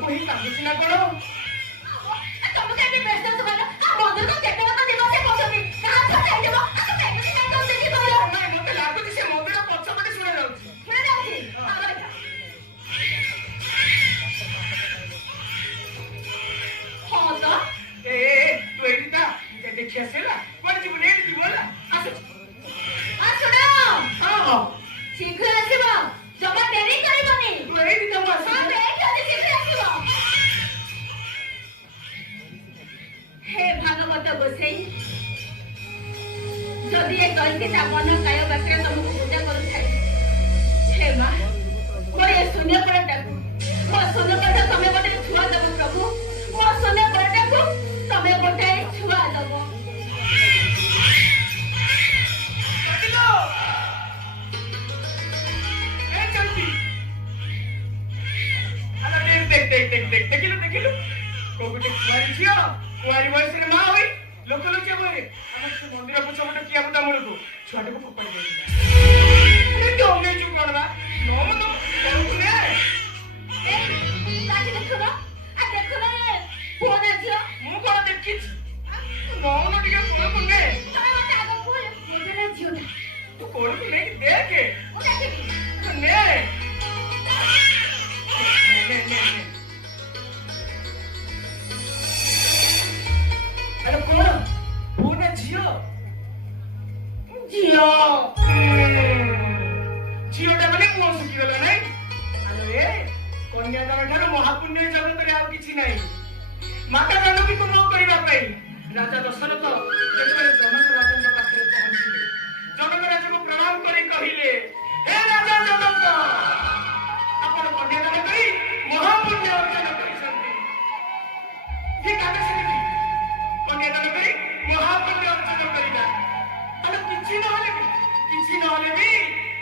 को ही कांदी ना करो तुम के भी बेस्ट तो वाला मंदिर को केते तो दिवस से पछोती कहां से जाइबो आ तो पेगनी ना कर देखि तो ना मते लागु से मंदिर पछ पटे सुना जाउची सुना जाउची हां तो ए तू एटा जे देखि आसेला कोन जीवन ए जीवला आसे आ सुनो हां शीघ्र आसीबो जबा देरी करबनी तू एटी तम आसे हां बे जल्दी शीघ्र आसीबो हे भागवत गोसाई जदि ए दैत्यता मन काय बाक्रे तुमको पूजा करू थाई हे मां मोर ए शून्य पड़टा मो शून्य पड़टा तमे गोटे छुआ देबो प्रभु मो शून्य पड़टा को तमे गोटे छुआ देबो कटिलो ए चलती अला देख देखिलो को गोटे कुआरी छियो कुआरी बयस रे मां होई लोक लोचे होई हम से मंदिर पछ पटे किया बुटा मुलको छुआटे को पकड़ दे ए डोंगे जु कोनबा नो तो ने ए ताकि देखो ना आ देखो ना फोन आजियो मु कोन देखि नो टिके फोन को ने तमे मते आगो बोल मोजे ना जियो ना तू कोन को ने देखे ओ देखि ने अरे कौन पूने झियो झियो झियोटा माने मुह सुखी गला नै अरे कन्यादान ठार महापुण्य जगत रे आ किछि नै माता जानकी को नो करिबा पई राजा दशरथ जेतबे जनक राजा पाखे पहुंचिले जनक राजा को प्रणाम करी कहिले हे राजा जनक आपण कन्यादान करी महापुण्य अर्जन करिसंती ठीक आके से कन्यादान करी महापुण्य अर्जन करिबा अरे किछि नहले भी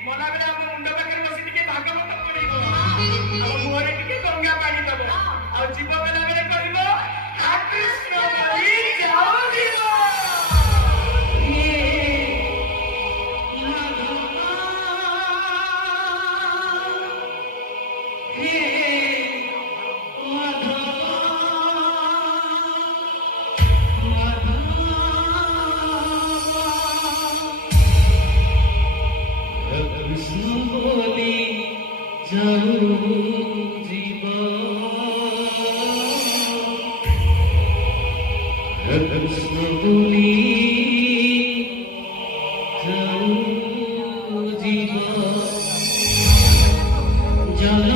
मना बेला हम मुंड पाखे बसी टिके भागवत पढिबो हम मुहरे टिके गंगा पानी दबो आ जीव बेला बेले कहिबो आ कृष्ण बलि जाओ जीव जल